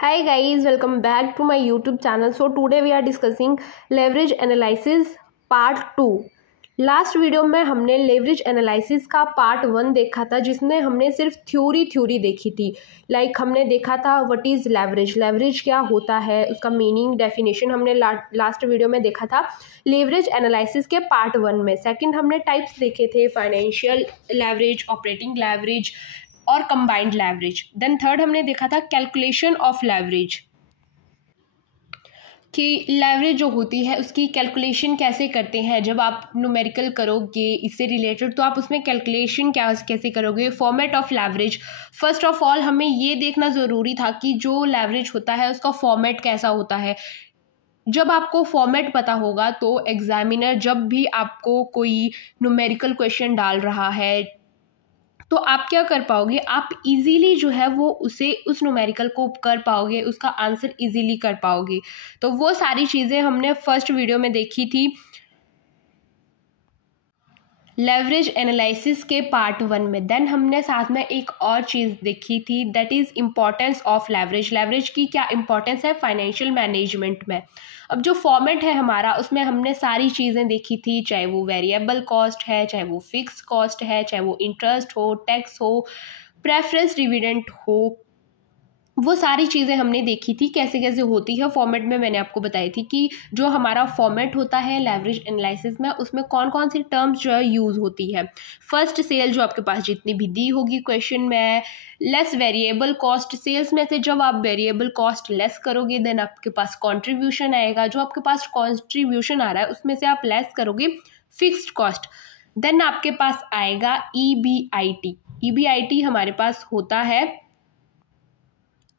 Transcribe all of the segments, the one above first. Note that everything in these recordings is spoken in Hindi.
Hi guys, welcome back to my YouTube channel. So today we are discussing leverage analysis part 2. Last video में हमने लेवरेज एनालिसिस का पार्ट 1 देखा था, जिसमें हमने सिर्फ थ्योरी देखी थी। हमने देखा था व्हाट इज़ लेवरेज, लेवरेज क्या होता है, उसका मीनिंग, डेफिनेशन हमने लास्ट वीडियो में देखा था लेवरेज एनालिसिस के पार्ट 1 में। सेकंड हमने टाइप्स देखे थे, फाइनेंशियल लेवरेज, ऑपरेटिंग लेवरेज और कंबाइंड लेवरेज। देन थर्ड हमने देखा था कैलकुलेशन ऑफ लेवरेज, कि लेवरेज जो होती है उसकी कैलकुलेशन कैसे करते हैं। जब आप न्यूमेरिकल करोगे इससे रिलेटेड तो आप उसमें कैलकुलेशन कैसे करोगे। Format of leverage, first of all हमें ये देखना ज़रूरी था कि जो लेवरेज होता है उसका फॉर्मेट कैसा होता है। जब आपको फॉर्मेट पता होगा तो एग्जामिनर जब भी आपको कोई न्यूमेरिकल क्वेश्चन डाल रहा है तो आप क्या कर पाओगे, आप इजीली जो है वो उस न्यूमेरिकल को कर पाओगे, उसका आंसर इजीली कर पाओगे। तो वो सारी चीज़ें हमने फर्स्ट वीडियो में देखी थी लेवरेज एनालिसिस के पार्ट 1 में। देन हमने साथ में एक और चीज़ देखी थी, that is importance of leverage, leverage की क्या इम्पॉर्टेंस है फाइनेंशियल मैनेजमेंट में। अब जो फॉर्मेट है हमारा उसमें हमने सारी चीज़ें देखी थी, चाहे वो वेरिएबल कॉस्ट है, चाहे वो फिक्स कॉस्ट है, चाहे वो इंटरेस्ट हो, टैक्स हो, प्रेफरेंस डिविडेंड हो, वो सारी चीज़ें हमने देखी थी कैसे कैसे होती है। फॉर्मेट में मैंने आपको बताई थी कि जो हमारा फॉर्मेट होता है लेवरेज एनालिसिस में उसमें कौन कौन सी टर्म्स जो है यूज़ होती है। फर्स्ट सेल जो आपके पास जितनी भी दी होगी क्वेश्चन में, लेस वेरिएबल कॉस्ट, सेल्स में से जब आप वेरिएबल कॉस्ट लेस करोगे देन आपके पास कॉन्ट्रीब्यूशन आएगा, जो आपके पास कॉन्ट्रीब्यूशन आ रहा है उसमें से आप लेस करोगे फिक्स्ड कॉस्ट। देन आपके पास आएगा EBIT, EBIT हमारे पास होता है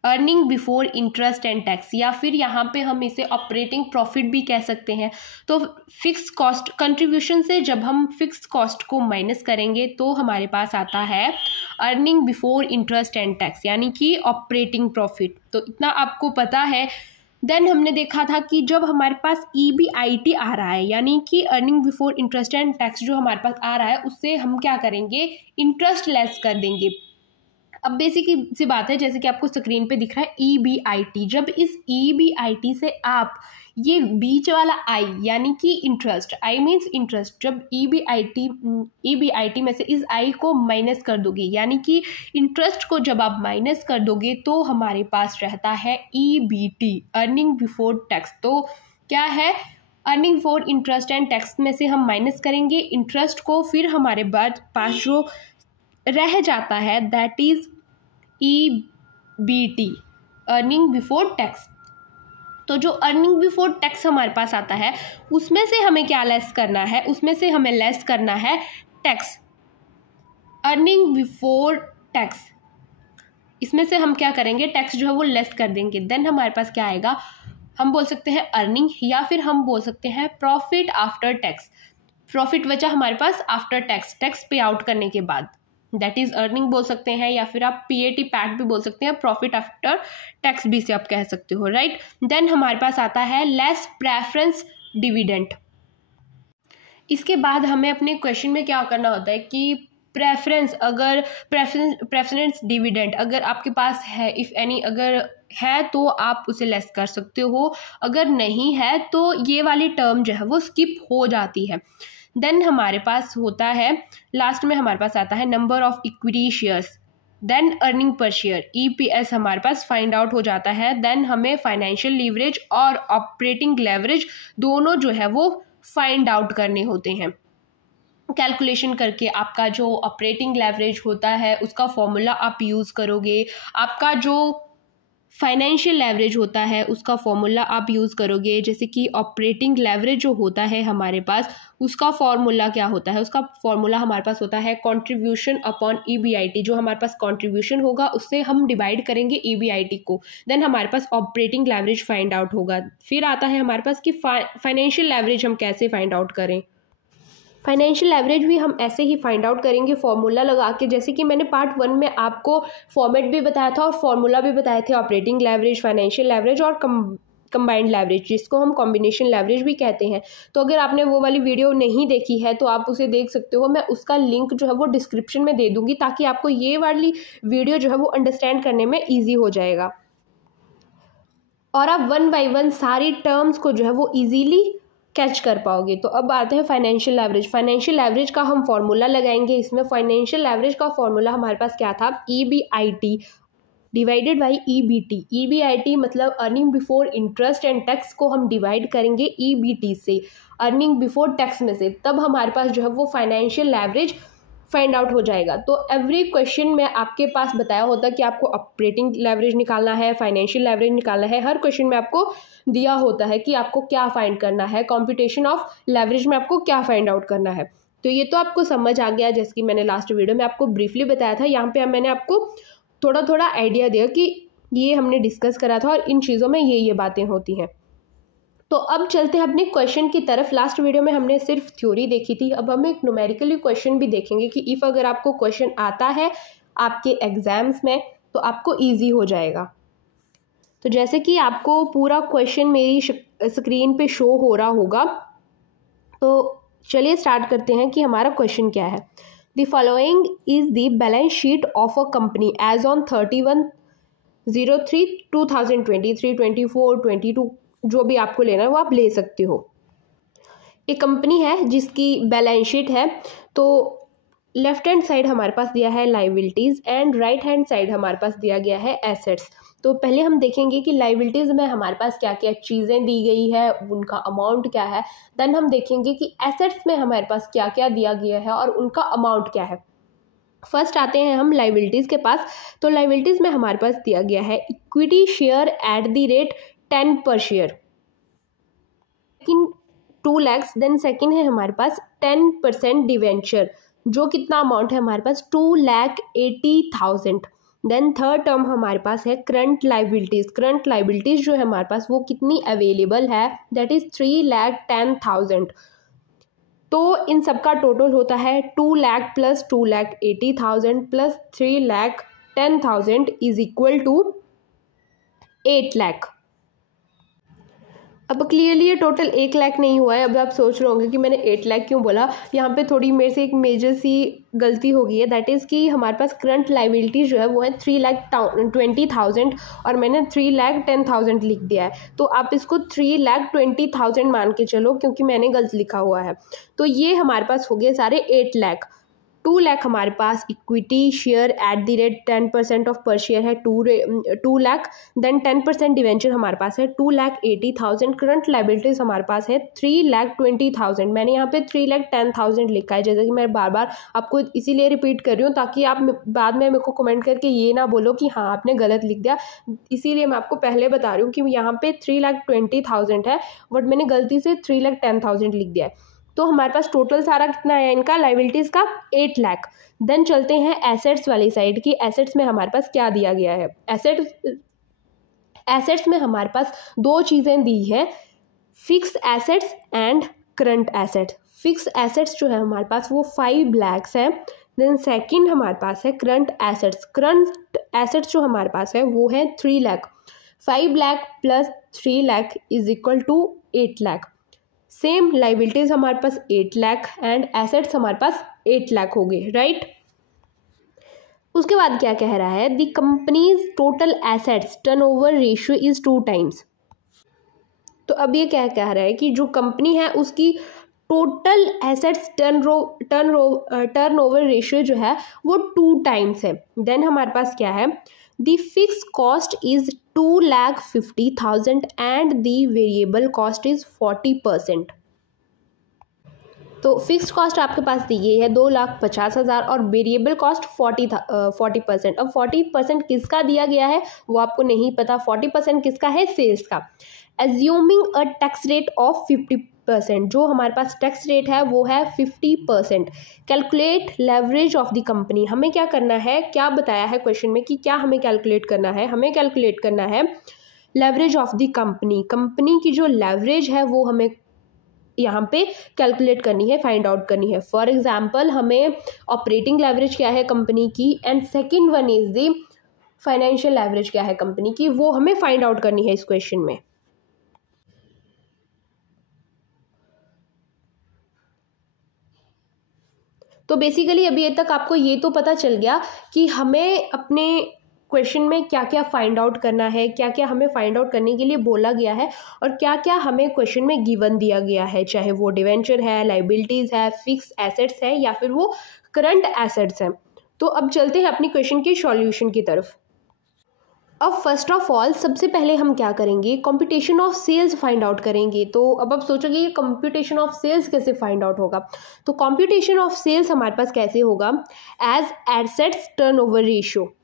earning before interest and tax, या फिर यहाँ पे हम इसे ऑपरेटिंग प्रॉफिट भी कह सकते हैं। तो फिक्स कॉस्ट कंट्रीब्यूशन से जब हम फिक्स कॉस्ट को माइनस करेंगे तो हमारे पास आता है earning before interest and tax, यानी कि ऑपरेटिंग प्रॉफिट। तो इतना आपको पता है। देन हमने देखा था कि जब हमारे पास EBIT आ रहा है, यानी कि earning before interest and tax जो हमारे पास आ रहा है, उससे हम क्या करेंगे, इंटरेस्ट लेस कर देंगे। अब बेसिक सी बात है, जैसे कि आपको स्क्रीन पे दिख रहा है EBIT, जब इस EBIT से आप ये बीच वाला I यानी कि इंटरेस्ट, I मीन्स इंटरेस्ट, जब EBIT में से इस I को माइनस कर दोगे, यानी कि इंटरेस्ट को जब आप माइनस कर दोगे तो हमारे पास रहता है EBT, अर्निंग बिफोर टैक्स। तो क्या है, earning before interest and tax में से हम माइनस करेंगे इंटरेस्ट को, फिर हमारे पास जो रह जाता है that is EBT, earning before tax. तो जो अर्निंग बिफोर टैक्स हमारे पास आता है उसमें से हमें क्या लेस करना है, उसमें से हमें लेस करना है टैक्स, अर्निंग बिफोर टैक्स। इसमें से हम क्या करेंगे, टैक्स जो है वो लेस कर देंगे। देन हमारे पास क्या आएगा, हम बोल सकते हैं अर्निंग, या फिर हम बोल सकते हैं प्रॉफिट आफ्टर टैक्स। प्रॉफिट बचा हमारे पास आफ्टर टैक्स, टैक्स पे आउट करने के बाद, दैट इज अर्निंग बोल सकते हैं, या फिर आप PAT भी बोल सकते हैं, प्रॉफिट आफ्टर टैक्स भी से आप कह सकते हो, राइट। देन हमारे पास आता है लेस प्रेफरेंस डिविडेंड। इसके बाद हमें अपने क्वेश्चन में क्या करना होता है कि प्रेफरेंस डिविडेंड अगर आपके पास है, इफ़ एनी, अगर है तो आप उसे लेस कर सकते हो, अगर नहीं है तो ये वाली टर्म जो है वो स्किप हो जाती है। देन हमारे पास होता है लास्ट में, हमारे पास आता है number of equity shares, then earning per share, EPS हमारे पास फाइंड आउट हो जाता है। देन हमें फाइनेंशियल लीवरेज और ऑपरेटिंग लेवरेज दोनों जो है वो फाइंड आउट करने होते हैं। कैलकुलेशन करके आपका जो ऑपरेटिंग लेवरेज होता है उसका फॉर्मूला आप यूज़ करोगे, आपका जो फाइनेंशियल लेवरेज होता है उसका फॉर्मूला आप यूज़ करोगे। जैसे कि ऑपरेटिंग लेवरेज जो होता है हमारे पास, उसका फॉर्मूला क्या होता है, उसका फॉर्मूला हमारे पास होता है कंट्रीब्यूशन अपॉन EBIT। जो हमारे पास कंट्रीब्यूशन होगा उससे हम डिवाइड करेंगे EBIT को, देन हमारे पास ऑपरेटिंग लेवरेज फाइंड आउट होगा। फिर आता है हमारे पास कि फाइनेंशियल लेवरेज हम कैसे फाइंड आउट करें। फाइनेंशियल लेवरेज भी हम ऐसे ही फाइंड आउट करेंगे फॉर्मूला लगा के, जैसे कि मैंने पार्ट 1 में आपको फॉर्मेट भी बताया था और फॉर्मूला भी बताए थे, ऑपरेटिंग लेवरेज, फाइनेंशियल लेवरेज और कंबाइंड लेवरेज, जिसको हम कॉम्बिनेशन लेवरेज भी कहते हैं। तो अगर आपने वो वाली वीडियो नहीं देखी है तो आप उसे देख सकते हो, मैं उसका लिंक जो है वो डिस्क्रिप्शन में दे दूँगी ताकि आपको ये वाली वीडियो जो है वो अंडरस्टैंड करने में ईजी हो जाएगा। और आप वन बाय वन सारी टर्म्स को जो है वो इजीली कैच कर पाओगे। तो अब आते हैं फाइनेंशियल एवरेज। फाइनेंशियल एवरेज का हम फॉर्मूला लगाएंगे। इसमें फाइनेंशियल एवरेज का फॉर्मूला हमारे पास क्या था, EBIT divided by EBT। EBIT मतलब earning before interest and tax को हम डिवाइड करेंगे EBT से, अर्निंग बिफोर टैक्स में से, तब हमारे पास जो है वो फाइनेंशियल एवरेज फाइंड आउट हो जाएगा। तो एवरी क्वेश्चन में आपके पास बताया होता कि आपको ऑपरेटिंग लेवरेज निकालना है, फाइनेंशियल लेवरेज निकालना है। हर क्वेश्चन में आपको दिया होता है कि आपको क्या फाइंड करना है, कॉम्पिटिशन ऑफ लेवरेज में आपको क्या फाइंड आउट करना है। तो ये तो आपको समझ आ गया, जैसे कि मैंने लास्ट वीडियो में आपको ब्रीफली बताया था। यहाँ पे मैंने आपको थोड़ा थोड़ा आइडिया दिया कि ये हमने डिस्कस करा था और इन चीज़ों में ये बातें होती हैं। तो अब चलते हैं अपने क्वेश्चन की तरफ। लास्ट वीडियो में हमने सिर्फ थ्योरी देखी थी, अब हम एक न्यूमेरिकली क्वेश्चन भी देखेंगे कि इफ़ अगर आपको क्वेश्चन आता है आपके एग्जाम्स में तो आपको इजी हो जाएगा। तो जैसे कि आपको पूरा क्वेश्चन मेरी स्क्रीन पे शो हो रहा होगा, तो चलिए स्टार्ट करते हैं कि हमारा क्वेश्चन क्या है। The following is the balance sheet of a company as on 31/03/2023, 24, 22 जो भी आपको लेना है वो आप ले सकते हो। एक कंपनी है जिसकी बैलेंस शीट है, तो लेफ्ट हैंड साइड हमारे पास दिया है liabilities and right hand side हमारे पास दिया गया है एसेट्स। तो पहले हम देखेंगे कि लाइबिलिटीज़ में हमारे पास क्या क्या चीज़ें दी गई है, उनका अमाउंट क्या है। देन हम देखेंगे कि एसेट्स में हमारे पास क्या क्या दिया गया है और उनका अमाउंट क्या है। फर्स्ट आते हैं हम लाइबिलिटीज़ के पास। तो लाइबिलिटीज़ में हमारे पास दिया गया है equity share at the rate 10 पर शेयर, लेकिन 2 lakhs। देन सेकेंड है हमारे पास 10% डिवेंचर, जो कितना अमाउंट है हमारे पास 2,80,000। देन थर्ड टर्म हमारे पास है करंट लाइबिलिटीज़। करंट लाइबिलिटीज़ जो है हमारे पास वो कितनी अवेलेबल है, दैट इज़ 3,10,000। तो इन सबका टोटल होता है 2 lakh plus 2,80,000 plus 3,10,000 is equal to 8 lakh. अब क्लियरली ये टोटल 1 लाख नहीं हुआ है। अब आप सोच रहे होंगे कि मैंने 8 लाख क्यों बोला। यहाँ पे थोड़ी मेरे से एक मेजर सी गलती हो गई है, दैट इज़ कि हमारे पास करंट लाइबिलिटी जो है वो है 3,20,000 और मैंने 3,10,000 लिख दिया है। तो आप इसको 3,20,000 मान के चलो, क्योंकि मैंने गलत लिखा हुआ है। तो ये हमारे पास हो गए सारे 8 लाख। 2 लाख हमारे पास equity share at the rate 10% of per share है 2 लाख। देन 10% डिवेंचर हमारे पास है 2,80,000। करंट लाइबिलिटीज हमारे पास है 3,20,000। मैंने यहाँ पे 3,10,000 लिखा है, जैसे कि मैं बार बार आपको इसीलिए रिपीट कर रही हूँ ताकि आप बाद में मेरे को कमेंट करके ये ना बोलो कि हाँ आपने गलत लिख दिया। इसीलिए मैं आपको पहले बता रही हूँ कि यहाँ पे 3,20,000 है बट मैंने गलती से 3,10,000 लिख दिया है। तो हमारे पास टोटल सारा कितना है इनका लाइबिलिटीज़ का 8 लाख। देन चलते हैं एसेट्स वाली साइड की। एसेट्स में हमारे पास क्या दिया गया है। एसेट्स में हमारे पास 2 चीज़ें दी हैं, fix assets and current asset. Fix assets जो है हमारे पास वो 5 lakhs है। देन सेकंड हमारे पास है करंट एसेट्स। करंट एसेट्स जो हमारे पास है वो है 3 lakh. 5 lakh plus 3 lakh is equal to 8 lakh. Same liabilities हमारे पास 8 लाख एंड एसेट्स हमारे पास 8 लाख हो गए, राइट। उसके बाद क्या कह रहा है, the companies total assets turnover ratio is 2 times। तो अब ये क्या कह रहा है कि जो कंपनी है उसकी टोटल एसेट्स टर्नओवर रेशियो जो है वो 2 times है। देन हमारे पास क्या है, the fix cost is 2,50,000 and the variable cost is 40%। तो फिक्स्ड कॉस्ट आपके पास दी गई है 2,50,000 और वेरिएबल कॉस्ट 40%। अब 40% किसका दिया गया है वो आपको नहीं पता। 40% किसका है, सेल्स का। Assuming a tax rate of 50%, जो हमारे पास टैक्स रेट है वो है 50%। Calculate leverage of the company. हमें क्या करना है, क्या बताया है क्वेश्चन में कि क्या हमें कैलकुलेट करना है, हमें कैलकुलेट करना है leverage of the company. Company की जो लेवरेज है वो हमें यहाँ पे कैलकुलेट करनी है, फाइंड आउट करनी है। फॉर एग्जाम्पल हमें ऑपरेटिंग लेवरेज क्या है कंपनी की and second one is the financial leverage क्या है कंपनी की, वो हमें फाइंड आउट करनी है इस क्वेश्चन में। तो बेसिकली अभी तक आपको ये तो पता चल गया कि हमें अपने क्वेश्चन में क्या क्या फाइंड आउट करना है, क्या क्या हमें फाइंड आउट करने के लिए बोला गया है और क्या क्या हमें क्वेश्चन में गिवन दिया गया है, चाहे वो डिवेंचर है, लाइबिलिटीज़ है, फिक्स एसेट्स है या फिर वो करंट एसेट्स हैं। तो अब चलते हैं अपनी क्वेश्चन के सॉल्यूशन की तरफ। अब फर्स्ट ऑफ ऑल सबसे पहले हम क्या करेंगे, computation of sales find out करेंगे। तो अब आप सोचोगे ये कंप्यूटेशन ऑफ सेल्स कैसे फाइंड आउट होगा, तो कंप्यूटेशन ऑफ सेल्स हमारे पास कैसे होगा, as assets turnover ratio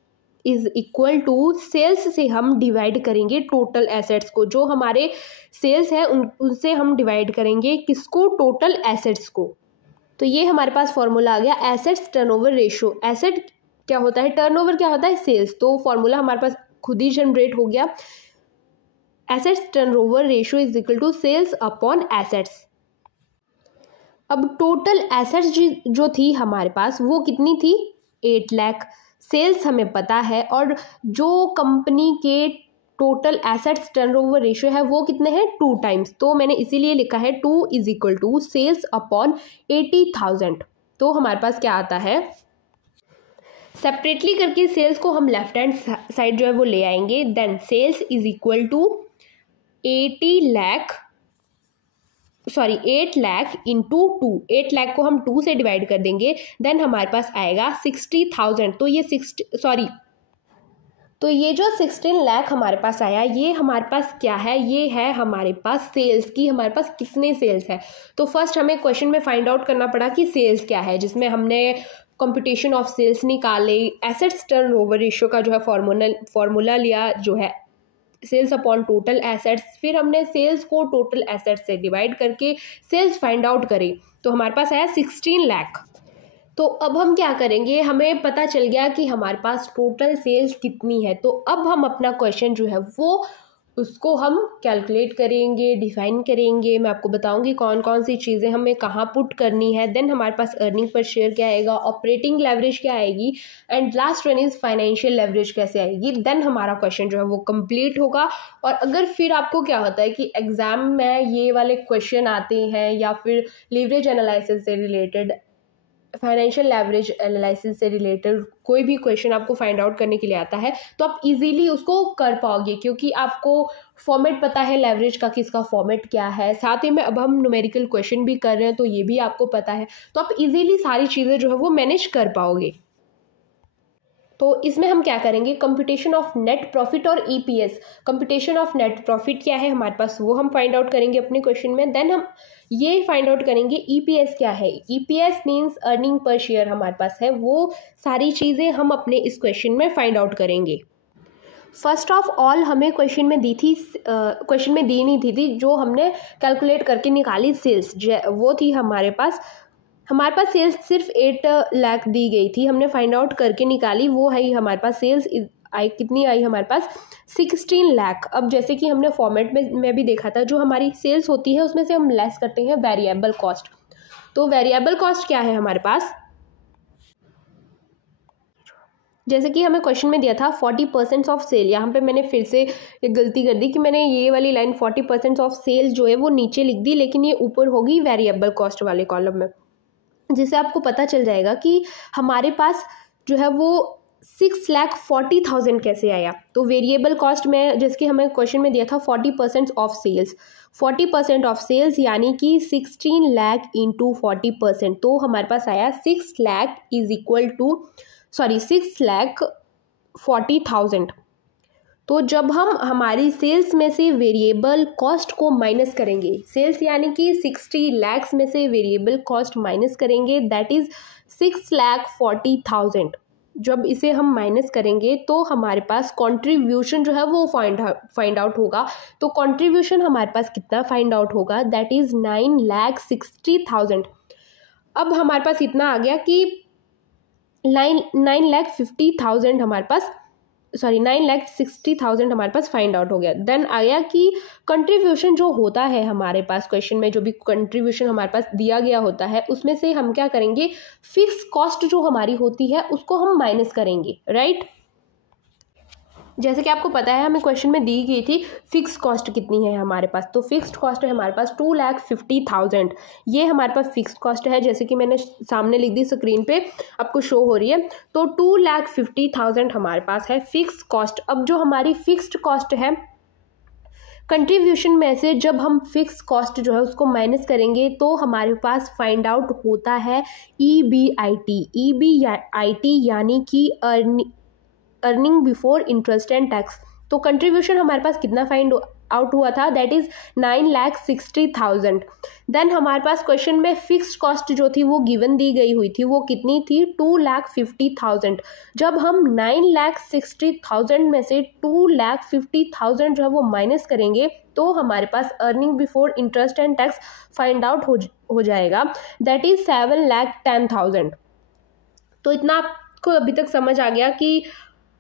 is equal to sales से हम डिवाइड करेंगे टोटल एसेट्स को, जो हमारे सेल्स है उनसे हम डिवाइड करेंगे किसको, टोटल एसेट्स को। तो ये हमारे पास फॉर्मूला आ गया एसेट्स टर्नओवर रेशियो। एसेट क्या होता है, टर्नओवर क्या होता है, सेल्स, तो फॉर्मूला हमारे पास खुद ही जनरेट हो गया, assets turnover ratio is equal to sales upon assets. अब टोटल एसेट्स जो थी हमारे पास वो कितनी थी, 8 लाख। सेल्स हमें पता है और जो कंपनी के टोटल एसेट्स टर्नओवर रेशियो है वो कितने हैं, 2 टाइम्स। तो मैंने इसीलिए लिखा है 2 is equal to sales upon 80,000। तो हमारे पास क्या आता है, सेपरेटली करके सेल्स को हम लेफ्ट हैंड साइड जो है वो ले आएंगे, then sales is equal to 8 lakh into 2, 8 lakh को हम 2 से डिवाइड कर देंगे, देन हमारे पास आएगा 60,000। तो ये जो 16 लाख हमारे पास आया, ये हमारे पास क्या है, ये है हमारे पास सेल्स की, हमारे पास कितने सेल्स है। तो फर्स्ट हमें क्वेश्चन में फाइंड आउट करना पड़ा कि सेल्स क्या है, जिसमें हमने कंप्यूटेशन ऑफ सेल्स निकाले, एसेट्स टर्नओवर रेशियो का जो है फॉर्मूला लिया जो है सेल्स अपॉन टोटल एसेट्स, फिर हमने सेल्स को टोटल एसेट्स से डिवाइड करके सेल्स फाइंड आउट करी, तो हमारे पास आया 16 लाख। तो अब हम क्या करेंगे, हमें पता चल गया कि हमारे पास टोटल सेल्स कितनी है, तो अब हम अपना क्वेश्चन जो है वो उसको हम कैलकुलेट करेंगे, डिफाइन करेंगे। मैं आपको बताऊंगी कौन कौन सी चीज़ें हमें कहाँ पुट करनी है। देन हमारे पास अर्निंग पर शेयर क्या आएगा, ऑपरेटिंग लेवरेज क्या आएगी, and last one is financial leverage कैसे आएगी। देन हमारा क्वेश्चन जो है वो कंप्लीट होगा। और अगर फिर आपको क्या होता है कि एग्जाम में ये वाले क्वेश्चन आते हैं या फिर लीवरेज एनालिसिस से रिलेटेड, फाइनेंशियल लेवरेज एनालिसिस से रिलेटेड कोई भी क्वेश्चन आपको फाइंड आउट करने के लिए आता है, तो आप इजीली उसको कर पाओगे, क्योंकि आपको फॉर्मेट पता है लेवरेज का, किसका फॉर्मेट क्या है। साथ ही में अब हम न्यूमेरिकल क्वेश्चन भी कर रहे हैं, तो ये भी आपको पता है, तो आप इजीली सारी चीज़ें जो है वो मैनेज कर पाओगे। तो इसमें हम क्या करेंगे, कंप्यूटेशन ऑफ नेट प्रॉफिट और EPS. Computation of net profit क्या है हमारे पास, वो हम फाइंड आउट करेंगे अपने क्वेश्चन में। देन हम ये फाइंड आउट करेंगे ईपीएस क्या है। EPS means earning per share हमारे पास है, वो सारी चीज़ें हम अपने इस क्वेश्चन में फाइंड आउट करेंगे। फर्स्ट ऑफ ऑल हमें क्वेश्चन में दी नहीं थी जो हमने कैलकुलेट करके निकाली सेल्स, वो थी हमारे पास सेल्स सिर्फ 8 लाख दी गई थी, हमने फाइंड आउट करके निकाली, वो है हमारे पास सेल्स आई, कितनी आई हमारे पास 16 लाख। अब जैसे कि हमने फॉर्मेट में भी देखा था, जो हमारी सेल्स होती है उसमें से हम लेस करते हैं वेरिएबल कॉस्ट। तो वेरिएबल कॉस्ट क्या है हमारे पास, जैसे कि हमें क्वेश्चन में दिया था 40% ऑफ सेल, यहाँ पे मैंने फिर से एक गलती कर दी कि मैंने ये वाली लाइन 40% ऑफ सेल्स जो है वो नीचे लिख दी, लेकिन ये ऊपर होगी वेरिएबल कॉस्ट वाले कॉलम में, जिससे आपको पता चल जाएगा कि हमारे पास जो है वो 6,40,000 कैसे आया। तो वेरिएबल कॉस्ट में जैसे कि हमें क्वेश्चन में दिया था 40% ऑफ सेल्स, 40% ऑफ सेल्स यानी कि 16 लाख इंटू 40%, तो हमारे पास आया 6,40,000। तो जब हम हमारी सेल्स में से वेरिएबल कॉस्ट को माइनस करेंगे, सेल्स यानी कि 60 लाख में से वेरिएबल कॉस्ट माइनस करेंगे, दैट इज़ 6,40,000। जब इसे हम माइनस करेंगे तो हमारे पास कंट्रीब्यूशन जो है वो फाइंड आउट होगा। तो कंट्रीब्यूशन हमारे पास कितना फाइंड आउट होगा, दैट इज़ 9,60,000। अब हमारे पास इतना आ गया कि 9,50,000 हमारे पास 9,60,000 हमारे पास फाइंड आउट हो गया। देन आया कि कंट्रीब्यूशन जो होता है हमारे पास क्वेश्चन में, जो भी कंट्रीब्यूशन हमारे पास दिया गया होता है उसमें से हम क्या करेंगे, फिक्स कॉस्ट जो हमारी होती है उसको हम माइनस करेंगे, राइट। जैसे कि आपको पता है हमें क्वेश्चन में दी गई थी फिक्स कॉस्ट कितनी है हमारे पास, तो फिक्स्ड कॉस्ट है हमारे पास 2,50,000। ये हमारे पास फिक्स्ड कॉस्ट है, जैसे कि मैंने सामने लिख दी स्क्रीन पे आपको शो हो रही है। तो 2,50,000 हमारे पास है फिक्स्ड कॉस्ट। अब जो हमारी फिक्स्ड कॉस्ट है कंट्रीब्यूशन में से जब हम फिक्स कॉस्ट जो है उसको माइनस करेंगे तो हमारे पास फाइंड आउट होता है EBIT। EBIT यानी कि earning before interest and tax. तो कंट्रीब्यूशन हमारे पास कितना फाइंड आउट हुआ था, दैट इज 9,60,000। देन हमारे पास क्वेश्चन में फिक्स्ड कॉस्ट जो थी वो गिवन दी गई हुई थी, वो कितनी थी 2,50,000। जब हम 9,60,000 में से 2,50,000 जो है वो माइनस करेंगे तो हमारे पास earning before interest and tax find out हो जाएगा, दैट इज 7,10,000। तो इतना आपको अभी तक समझ आ गया कि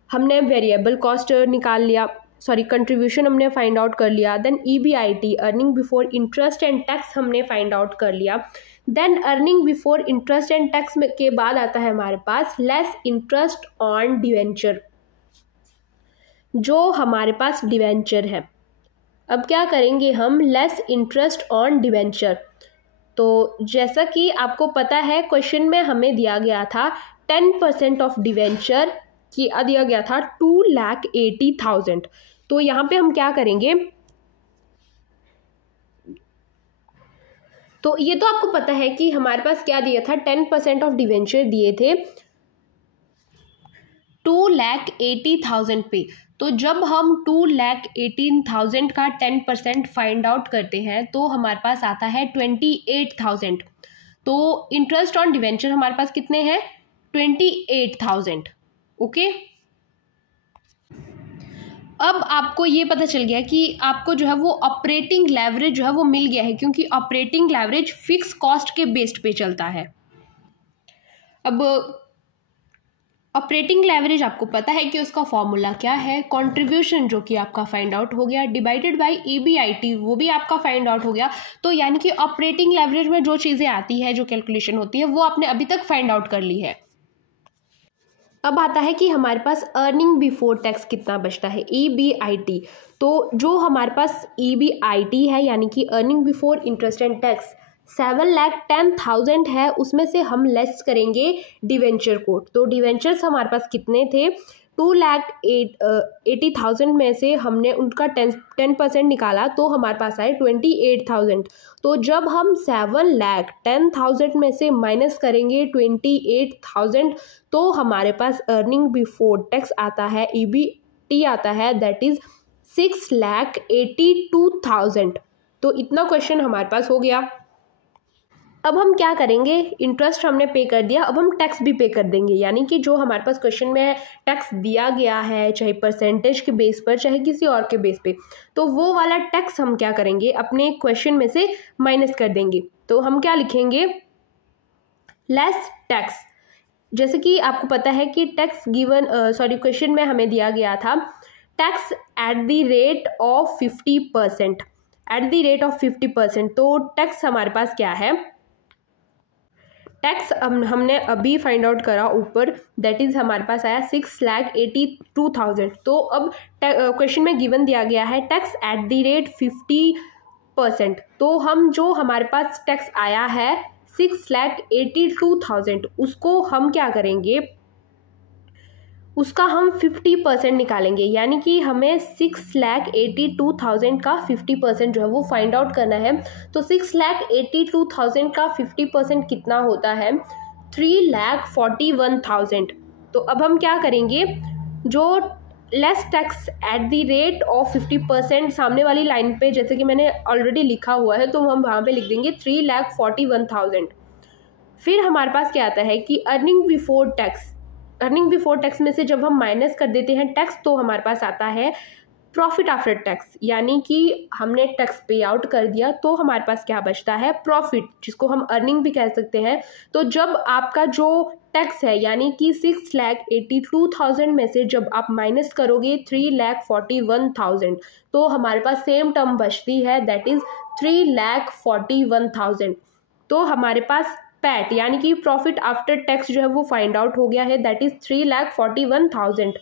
हमने वेरिएबल कॉस्ट निकाल लिया, सॉरी कंट्रीब्यूशन हमने फाइंड आउट कर लिया, then EBIT earning before interest and tax हमने फाइंड आउट कर लिया। Then earning before interest and tax के बाद आता है हमारे पास लेस इंटरेस्ट ऑन डिवेंचर, जो हमारे पास डिवेंचर है। अब क्या करेंगे हम, लेस इंटरेस्ट ऑन डिवेंचर। तो जैसा कि आपको पता है क्वेश्चन में हमें दिया गया था 10% ऑफ डिवेंचर कि दिया गया था 2,80,000। तो यहाँ पे हम क्या करेंगे, तो ये तो आपको पता है कि हमारे पास क्या दिया था, 10% ऑफ डिवेंचर दिए थे 2,80,000 पे। तो जब हम 2,18,000 का 10% फाइंड आउट करते हैं तो हमारे पास आता है 28,000। तो इंटरेस्ट ऑन डिवेंचर हमारे पास कितने हैं, 28,000। ओके, अब आपको ये पता चल गया कि आपको जो है वो ऑपरेटिंग लेवरेज जो है वो मिल गया है, क्योंकि ऑपरेटिंग लेवरेज फिक्स कॉस्ट के बेस्ड पे चलता है। अब ऑपरेटिंग लेवरेज आपको पता है कि उसका फॉर्मूला क्या है, कंट्रीब्यूशन जो कि आपका फाइंड आउट हो गया डिवाइडेड बाय EBIT वो भी आपका फाइंड आउट हो गया। तो यानी कि ऑपरेटिंग लेवरेज में जो चीज़ें आती है, जो कैलकुलेशन होती है, वो आपने अभी तक फाइंड आउट कर ली है। अब आता है कि हमारे पास अर्निंग बिफोर टैक्स कितना बचता है, EBIT। तो जो हमारे पास EBIT है यानी कि earning before interest and tax 7,10,000 है, उसमें से हम लेस करेंगे डिवेंचर को। तो डिवेंचर्स हमारे पास कितने थे, 2,80,000 में से हमने उनका 10% निकाला तो हमारे पास आए 28,000। तो जब हम 7,10,000 में से माइनस करेंगे 28,000 तो हमारे पास अर्निंग बिफोर टैक्स आता है, EBT आता है, दैट इज 6,82,000। तो इतना क्वेश्चन हमारे पास हो गया। अब हम क्या करेंगे, इंटरेस्ट हमने पे कर दिया, अब हम टैक्स भी पे कर देंगे। यानी कि जो हमारे पास क्वेश्चन में टैक्स दिया गया है, चाहे परसेंटेज के बेस पर चाहे किसी और के बेस पे, तो वो वाला टैक्स हम क्या करेंगे, अपने क्वेश्चन में से माइनस कर देंगे। तो हम क्या लिखेंगे, लेस टैक्स। जैसे कि आपको पता है कि टैक्स गिवन क्वेश्चन में हमें दिया गया था tax at the rate of 50%, eight the rate of 50%। तो टैक्स हमारे पास क्या है, टैक्स हमने अभी फाइंड आउट करा ऊपर, दैट इज हमारे पास आया 6,82,000। तो अब क्वेश्चन में गिवन दिया गया है टैक्स एट द रेट 50%। तो हम जो हमारे पास टैक्स आया है 6,82,000 उसको हम क्या करेंगे, उसका हम 50% निकालेंगे। यानी कि हमें 6,82,000 का 50% जो है वो फाइंड आउट करना है। तो 6,82,000 का 50% कितना होता है, 3,41,000। तो अब हम क्या करेंगे, जो less tax at the rate of 50% सामने वाली लाइन पे जैसे कि मैंने ऑलरेडी लिखा हुआ है तो हम वहाँ पे लिख देंगे 3,41,000। फिर हमारे पास क्या आता है कि earning before tax, earning before tax में से जब हम माइनस कर देते हैं टैक्स तो हमारे पास आता है प्रॉफिट आफ्टर टैक्स। यानी कि हमने टैक्स पे आउट कर दिया तो हमारे पास क्या बचता है, प्रॉफिट, जिसको हम अर्निंग भी कह सकते हैं। तो जब आपका जो टैक्स है यानी कि 6,82,000 में से जब आप माइनस करोगे 3,41,000 तो हमारे पास सेम टर्म बचती है, दैट इज 3,41,000। तो हमारे पास पैट यानी कि प्रॉफिट आफ्टर टैक्स जो है वो फाइंड आउट हो गया है, दैट इज 3,41,000।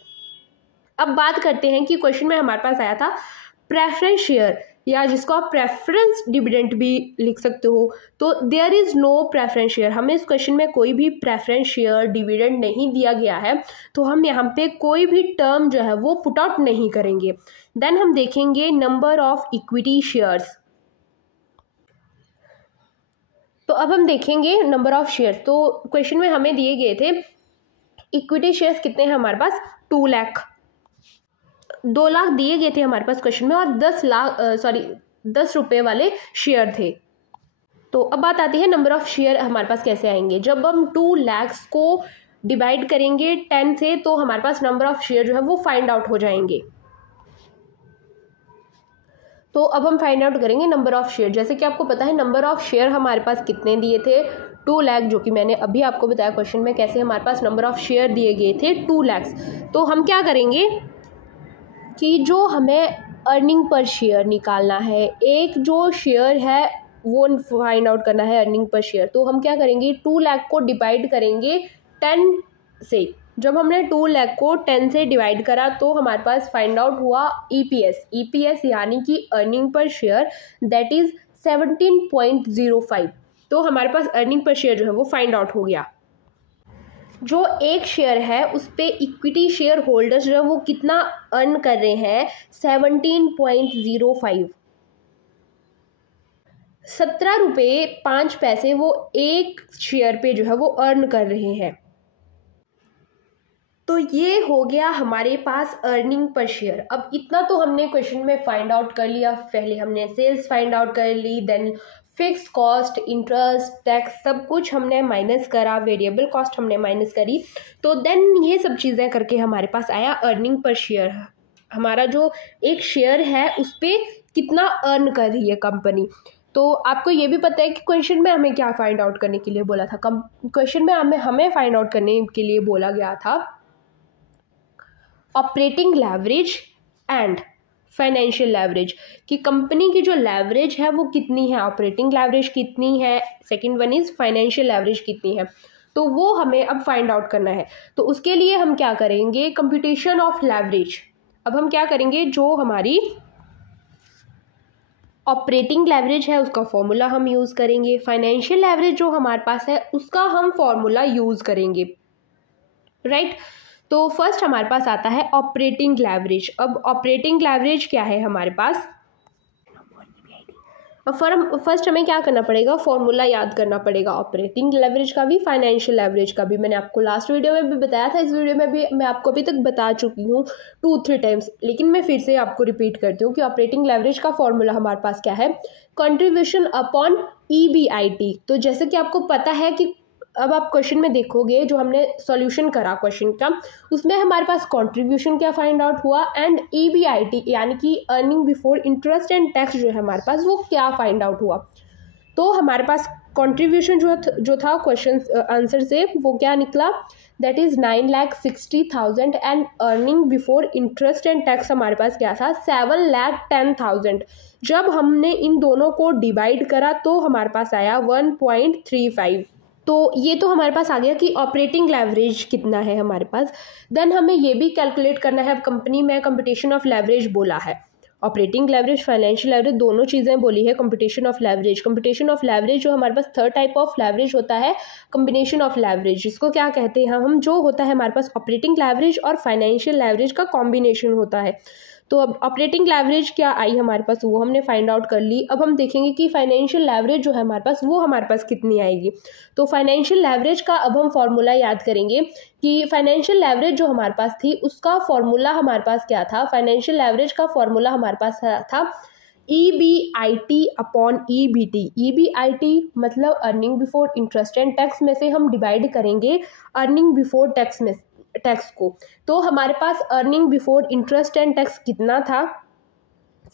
अब बात करते हैं कि क्वेश्चन में हमारे पास आया था प्रेफरेंस शेयर, या जिसको आप प्रेफरेंस डिविडेंड भी लिख सकते हो। तो there is no preference share, हमें इस क्वेश्चन में कोई भी प्रेफरेंस शेयर डिविडेंड नहीं दिया गया है, तो हम यहाँ पे कोई भी टर्म जो है वो पुट आउट नहीं करेंगे। देन हम देखेंगे नंबर ऑफ इक्विटी शेयर्स। तो अब हम देखेंगे नंबर ऑफ शेयर्स। तो क्वेश्चन में हमें दिए गए थे इक्विटी शेयर्स कितने हैं हमारे पास, 2 लाख, 2 लाख दिए गए थे हमारे पास क्वेश्चन में, और 10 रुपए वाले शेयर थे। तो अब बात आती है नंबर ऑफ शेयर हमारे पास कैसे आएंगे। जब हम 2 लाख को डिवाइड करेंगे 10 से, तो हमारे पास नंबर ऑफ शेयर जो है वो फाइंड आउट हो जाएंगे। तो अब हम फाइंड आउट करेंगे नंबर ऑफ शेयर। जैसे कि आपको पता है नंबर ऑफ शेयर हमारे पास कितने दिए थे, 2 लाख, जो कि मैंने अभी आपको बताया क्वेश्चन में कैसे हमारे पास नंबर ऑफ शेयर दिए गए थे 2 लाख। तो हम क्या करेंगे कि जो हमें अर्निंग पर शेयर निकालना है, एक जो शेयर है वो फाइंड आउट करना है अर्निंग पर शेयर। तो हम क्या करेंगे, 2 लाख को डिवाइड करेंगे 10 से। जब हमने 2 लाख को 10 से डिवाइड करा तो हमारे पास फाइंड आउट हुआ ईपीएस यानी कि earning per share, that is 17.05। तो हमारे पास अर्निंग पर शेयर जो है वो फाइंड आउट हो गया। जो एक शेयर है उस पे इक्विटी शेयर होल्डर्स जो है वो कितना अर्न कर रहे हैं, 17.05, 17 रुपये 5 पैसे वो एक शेयर पे जो है वो अर्न कर रहे हैं। तो ये हो गया हमारे पास अर्निंग पर शेयर। अब इतना तो हमने क्वेश्चन में फाइंड आउट कर लिया। पहले हमने सेल्स फाइंड आउट कर ली, then fix cost, interest, tax, सब कुछ हमने माइनस करा, वेरिएबल कॉस्ट हमने माइनस करी। तो देन ये सब चीज़ें करके हमारे पास आया अर्निंग पर शेयर। हमारा जो एक शेयर है उस पर कितना अर्न कर रही है कंपनी। तो आपको ये भी पता है कि क्वेश्चन में हमें क्या फाइंड आउट करने के लिए बोला था। क्वेश्चन में हमें फाइंड आउट करने के लिए बोला गया था operating leverage and financial leverage, कि कंपनी की जो लेवरेज है वो कितनी है, ऑपरेटिंग लेवरेज कितनी है, second one is financial leverage कितनी है। तो वो हमें अब फाइंड आउट करना है। तो उसके लिए हम क्या करेंगे, कंप्यूटेशन ऑफ लेवरेज। अब हम क्या करेंगे, जो हमारी ऑपरेटिंग लेवरेज है उसका फॉर्मूला हम यूज़ करेंगे, फाइनेंशियल लेवरेज जो हमारे पास है उसका हम फॉर्मूला यूज़ करेंगे, राइट। तो फर्स्ट हमारे पास आता है ऑपरेटिंग लेवरेज। अब ऑपरेटिंग लेवरेज क्या है हमारे पास, फर्स्ट हमें क्या करना पड़ेगा, फॉर्मूला याद करना पड़ेगा ऑपरेटिंग लेवरेज का भी, फाइनेंशियल लेवरेज का भी। मैंने आपको लास्ट वीडियो में भी बताया था, इस वीडियो में भी मैं आपको अभी तक बता चुकी हूँ 2-3 टाइम्स, लेकिन मैं फिर से आपको रिपीट करती हूँ कि ऑपरेटिंग लेवरेज का फॉर्मूला हमारे पास क्या है, कंट्रीब्यूशन अपॉन EBIT। तो जैसे कि आपको पता है कि अब आप क्वेश्चन में देखोगे जो हमने सॉल्यूशन करा क्वेश्चन का, उसमें हमारे पास कंट्रीब्यूशन क्या फाइंड आउट हुआ एंड EBIT यानी कि earning before interest and tax जो है हमारे पास वो क्या फाइंड आउट हुआ। तो हमारे पास कंट्रीब्यूशन जो था क्वेश्चन आंसर से वो क्या निकला, that is 9,60,000 and earning before interest and tax हमारे पास क्या था, 7,10,000। जब हमने इन दोनों को डिवाइड करा तो हमारे पास आया 1.35। तो ये तो हमारे पास आ गया कि ऑपरेटिंग लेवरेज कितना है हमारे पास। देन हमें ये भी कैलकुलेट करना है, कंपनी में कंप्यूटेशन ऑफ लेवरेज बोला है, ऑपरेटिंग लेवरेज फाइनेंशियल लेवरेज दोनों चीज़ें बोली है, computation of leverage. Computation of leverage जो हमारे पास थर्ड टाइप ऑफ लेवरेज होता है, कॉम्बिनेशन ऑफ लेवरेज, जिसको क्या कहते हैं हम, जो होता है हमारे पास ऑपरेटिंग लेवरेज और फाइनेंशियल लेवरेज का कॉम्बिनेशन होता है। तो अब ऑपरेटिंग लेवरेज क्या आई हमारे पास वो हमने फाइंड आउट कर ली। अब हम देखेंगे कि फाइनेंशियल लेवरेज जो है हमारे पास वो हमारे पास कितनी आएगी। तो फाइनेंशियल लेवरेज का अब हम फॉर्मूला याद करेंगे कि फाइनेंशियल लेवरेज जो हमारे पास थी उसका फॉर्मूला हमारे पास क्या था, फाइनेंशियल लेवरेज का फॉर्मूला हमारे पास था EBIT अपॉन EBT। EBIT मतलब earning before interest and tax में से हम डिवाइड करेंगे अर्निंग बिफोर टैक्स को। तो हमारे पास earning before interest and tax कितना था,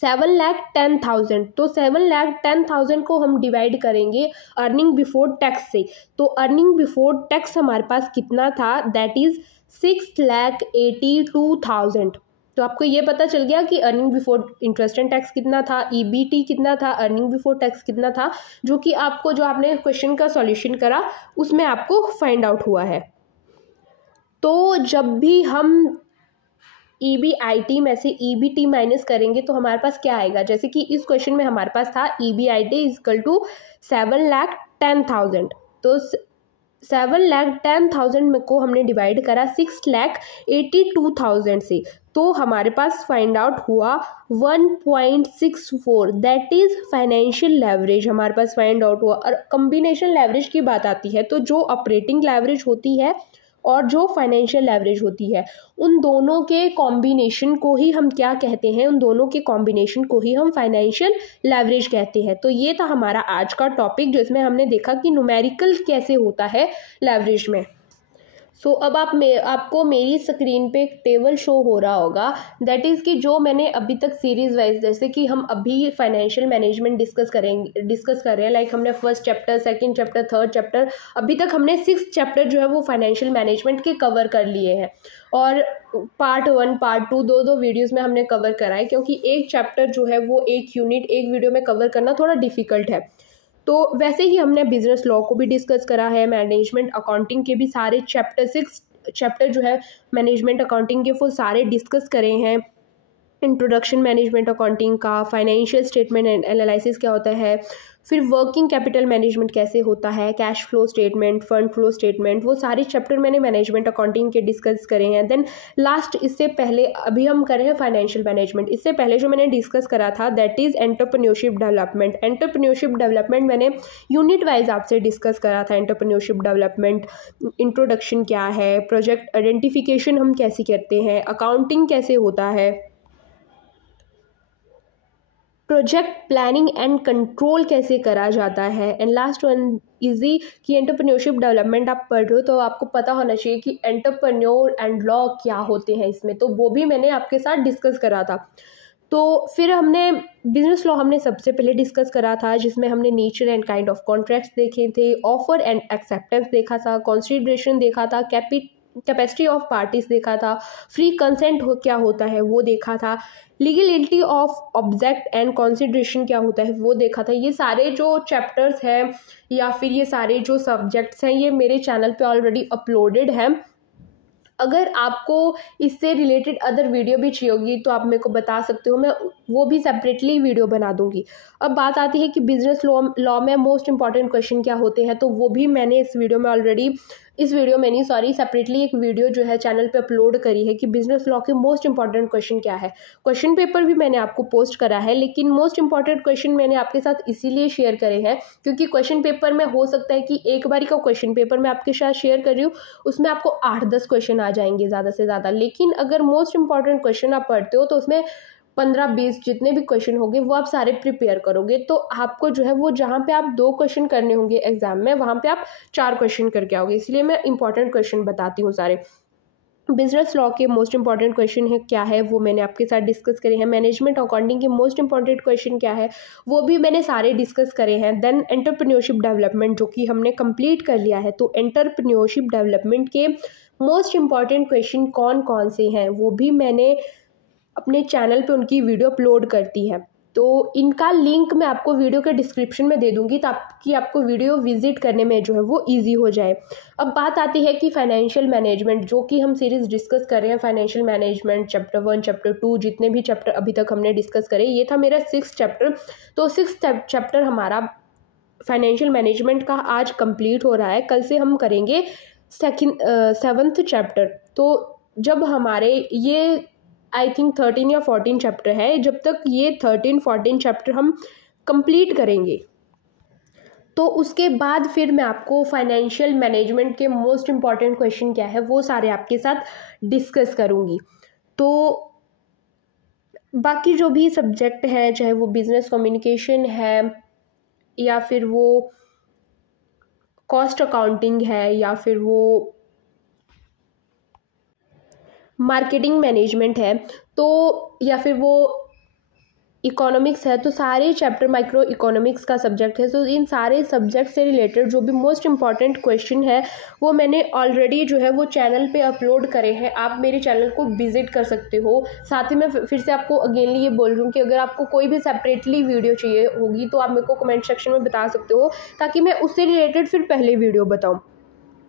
7,10,000। तो 7,10,000 को हम डिवाइड करेंगे अर्निंग बिफोर टैक्स से। तो अर्निंग बिफोर टैक्स हमारे पास कितना था, दैट इज़ 6,82,000। तो आपको ये पता चल गया कि earning before interest and tax कितना था, EBT कितना था, अर्निंग बिफोर टैक्स कितना था, जो कि आपको जो आपने क्वेश्चन का सॉल्यूशन करा उसमें आपको फाइंड आउट हुआ है। तो जब भी हम EBIT में से EBT माइनस करेंगे तो हमारे पास क्या आएगा, जैसे कि इस क्वेश्चन में हमारे पास था EBIT इक्वल टू 7,10,000, तो 7,10,000 को हमने डिवाइड करा 6,82,000 से, तो हमारे पास फाइंड आउट हुआ 1.64, दैट इज फाइनेंशियल लेवरेज हमारे पास फाइंड आउट हुआ। और कॉम्बिनेशन लेवरेज की बात आती है तो जो ऑपरेटिंग लेवरेज होती है और जो फाइनेंशियल लेवरेज होती है, उन दोनों के कॉम्बिनेशन को ही हम क्या कहते हैं, उन दोनों के कॉम्बिनेशन को ही हम फाइनेंशियल लेवरेज कहते हैं। तो ये था हमारा आज का टॉपिक जिसमें हमने देखा कि न्यूमेरिकल कैसे होता है लेवरेज में। सो अब आपको मेरी स्क्रीन पे एक टेबल शो हो रहा होगा, दैट इज़ कि जो मैंने अभी तक सीरीज़ वाइज, जैसे कि हम अभी फाइनेंशियल मैनेजमेंट डिस्कस कर रहे हैं, लाइक हमने first chapter, second chapter, third chapter, अभी तक हमने 6 चैप्टर जो है वो फाइनेंशियल मैनेजमेंट के कवर कर लिए हैं। और पार्ट 1 पार्ट 2 दो वीडियोज़ में हमने कवर करा है, क्योंकि एक चैप्टर जो है वो एक यूनिट एक वीडियो में कवर करना थोड़ा डिफ़िकल्ट है। तो वैसे ही हमने बिजनेस लॉ को भी डिस्कस करा है, मैनेजमेंट अकाउंटिंग के भी सारे 6 चैप्टर जो है मैनेजमेंट अकाउंटिंग के वो सारे डिस्कस करे हैं। इंट्रोडक्शन मैनेजमेंट अकाउंटिंग का, फाइनेंशियल स्टेटमेंट एनालिसिस क्या होता है, फिर वर्किंग कैपिटल मैनेजमेंट कैसे होता है, cash flow statement, fund flow statement, वो सारे चैप्टर मैंने मैनेजमेंट अकाउंटिंग के डिस्कस करे हैं। देन लास्ट, इससे पहले अभी हम कर रहे हैं फाइनेंशियल मैनेजमेंट, इससे पहले जो मैंने डिस्कस करा था that is entrepreneurship development. Entrepreneurship development मैंने यूनिट वाइज आपसे डिस्कस करा था। एंटरप्रेन्योरशिप डेवलपमेंट इंट्रोडक्शन क्या है, प्रोजेक्ट आइडेंटिफिकेशन हम कैसे करते हैं, अकाउंटिंग कैसे होता है, प्रोजेक्ट प्लानिंग एंड कंट्रोल कैसे करा जाता है, एंड लास्ट वन इजी कि एंटरप्रेन्योरशिप डेवलपमेंट आप पढ़ रहे हो तो आपको पता होना चाहिए कि एंटरप्रेन्योर एंड लॉ क्या होते हैं इसमें, तो वो भी मैंने आपके साथ डिस्कस करा था। तो फिर हमने बिजनेस लॉ हमने सबसे पहले डिस्कस करा था, जिसमें हमने nature and kind of contracts देखे थे, ऑफर एंड एक्सेप्टेंस देखा था, कंसीडरेशन देखा था, कैपेसिटी ऑफ पार्टीज देखा था, फ्री कंसेंट क्या होता है वो देखा था, legality of object and consideration क्या होता है वो देखा था। ये सारे जो चैप्टर्स हैं या फिर ये सारे जो सब्जेक्ट्स हैं ये मेरे चैनल पे ऑलरेडी अपलोडेड हैं। अगर आपको इससे रिलेटेड अदर वीडियो भी चाहिए होगी तो आप मेरे को बता सकते हो, मैं वो भी सेपरेटली वीडियो बना दूंगी। अब बात आती है कि बिजनेस लॉ में मोस्ट इंपॉर्टेंट क्वेश्चन क्या होते हैं, तो वो भी मैंने इस वीडियो में सेपरेटली एक वीडियो जो है चैनल पे अपलोड करी है कि बिजनेस लॉ के मोस्ट इंपॉर्टेंट क्वेश्चन क्या है। क्वेश्चन पेपर भी मैंने आपको पोस्ट करा है, लेकिन मोस्ट इंपॉर्टेंट क्वेश्चन मैंने आपके साथ इसीलिए शेयर करे हैं क्योंकि क्वेश्चन पेपर में हो सकता है कि एक बारी का क्वेश्चन पेपर मैं आपके साथ शेयर कर रही हूँ उसमें आपको 8-10 क्वेश्चन आ जाएंगे ज़्यादा से ज़्यादा, लेकिन अगर मोस्ट इंपॉर्टेंट क्वेश्चन आप पढ़ते हो तो उसमें 15-20 जितने भी क्वेश्चन होंगे वो आप सारे प्रिपेयर करोगे, तो आपको जो है वो जहाँ पे आप 2 क्वेश्चन करने होंगे एग्जाम में वहाँ पे आप 4 क्वेश्चन करके आओगे, इसलिए मैं इंपॉर्टेंट क्वेश्चन बताती हूँ सारे। बिजनेस लॉ के मोस्ट इंपॉर्टेंट क्वेश्चन है क्या है वो मैंने आपके साथ डिस्कस करे हैं। मैनेजमेंट अकाउंटिंग के मोस्ट इंपॉर्टेंट क्वेश्चन क्या है वो भी मैंने सारे डिस्कस करे हैं। देन एंटरप्रेन्योरशिप डेवलपमेंट जो कि हमने कंप्लीट कर लिया है, तो एंटरप्रेन्योरशिप डेवलपमेंट के मोस्ट इंपॉर्टेंट क्वेश्चन कौन कौन से हैं वो भी मैंने अपने चैनल पे उनकी वीडियो अपलोड करती है, तो इनका लिंक मैं आपको वीडियो के डिस्क्रिप्शन में दे दूंगी ताकि आपको वीडियो विजिट करने में जो है वो इजी हो जाए। अब बात आती है कि फाइनेंशियल मैनेजमेंट जो कि हम सीरीज डिस्कस कर रहे हैं, फाइनेंशियल मैनेजमेंट चैप्टर 1 चैप्टर 2 जितने भी चैप्टर अभी तक हमने डिस्कस करे, ये था मेरा 6th चैप्टर। तो 6th चैप्टर हमारा फाइनेंशियल मैनेजमेंट का आज कंप्लीट हो रहा है, कल से हम करेंगे 7th चैप्टर। तो जब हमारे ये आई थिंक 13 या 14 चैप्टर है, जब तक ये 13-14 चैप्टर हम कंप्लीट करेंगे तो उसके बाद फिर मैं आपको फाइनेंशियल मैनेजमेंट के मोस्ट इंपॉर्टेंट क्वेश्चन क्या है वो सारे आपके साथ डिस्कस करूँगी। तो बाकी जो भी सब्जेक्ट है, चाहे वो बिजनेस कम्युनिकेशन है या फिर वो कॉस्ट अकाउंटिंग है या फिर वो मार्केटिंग मैनेजमेंट है, तो या फिर वो इकोनॉमिक्स है, तो सारे चैप्टर माइक्रो इकोनॉमिक्स का सब्जेक्ट है। तो इन सारे सब्जेक्ट से रिलेटेड जो भी मोस्ट इंपॉर्टेंट क्वेश्चन है वो मैंने ऑलरेडी जो है वो चैनल पे अपलोड करे हैं, आप मेरे चैनल को विजिट कर सकते हो। साथ ही मैं फिर से आपको अगेनली ये बोल रही हूँ कि अगर आपको कोई भी सेपरेटली वीडियो चाहिए होगी तो आप मेरे को कमेंट सेक्शन में बता सकते हो ताकि मैं उससे रिलेटेड फिर पहले वीडियो बताऊँ।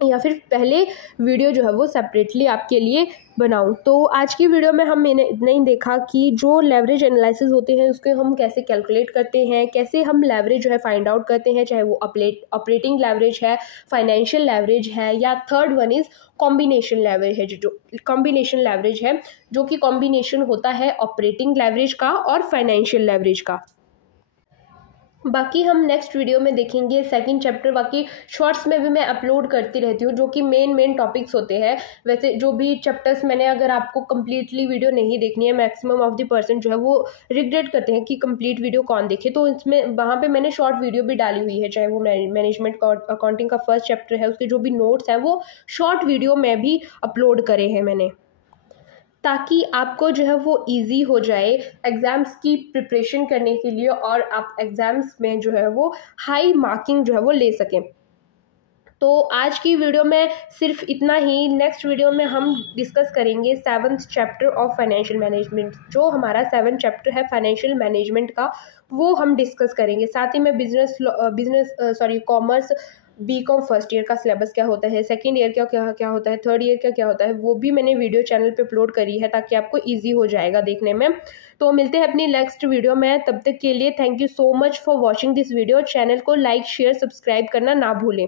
या फिर पहले वीडियो जो है वो सेपरेटली आपके लिए बनाऊं। तो आज की वीडियो में मैंने इतना ही देखा कि जो लेवरेज एनालिसिस होते हैं उसको हम कैसे कैलकुलेट करते हैं, कैसे हम लेवरेज जो है फाइंड आउट करते हैं, चाहे वो ऑपरेटिंग लेवरेज है, फाइनेंशियल लेवरेज है, या third one is combination leverage है। जो कॉम्बिनेशन लेवरेज है जो कि कॉम्बिनेशन होता है ऑपरेटिंग लेवरेज का और फाइनेंशियल लेवरेज का। बाकी हम नेक्स्ट वीडियो में देखेंगे सेकंड चैप्टर। बाकी शॉर्ट्स में भी मैं अपलोड करती रहती हूँ जो कि मेन टॉपिक्स होते हैं। वैसे जो भी चैप्टर्स मैंने, अगर आपको कंप्लीटली वीडियो नहीं देखनी है, मैक्सिमम ऑफ द पर्सन जो है वो रिग्रेट करते हैं कि कंप्लीट वीडियो कौन देखे, तो इसमें वहाँ पे मैंने शॉर्ट वीडियो भी डाली हुई है। चाहे वो मैनेजमेंट अकाउंटिंग का फर्स्ट चैप्टर है, उसके जो भी नोट्स हैं वो शॉर्ट वीडियो में भी अपलोड करे हैं मैंने, ताकि आपको जो है वो इजी हो जाए एग्ज़ाम्स की प्रिपरेशन करने के लिए, और आप एग्ज़ाम्स में जो है वो हाई मार्किंग जो है वो ले सकें। तो आज की वीडियो में सिर्फ इतना ही। नेक्स्ट वीडियो में हम डिस्कस करेंगे 7th chapter of financial management. जो हमारा 7th चैप्टर है फाइनेंशियल मैनेजमेंट का, वो हम डिस्कस करेंगे। साथ ही में कॉमर्स बीकॉम फर्स्ट ईयर का सिलेबस क्या होता है, सेकंड ईयर का क्या होता है, थर्ड ईयर का क्या होता है, वो भी मैंने वीडियो चैनल पे अपलोड करी है, ताकि आपको इजी हो जाएगा देखने में। तो मिलते हैं अपनी नेक्स्ट वीडियो में, तब तक के लिए thank you so much for watching this video. Channel को लाइक शेयर सब्सक्राइब करना ना भूलें।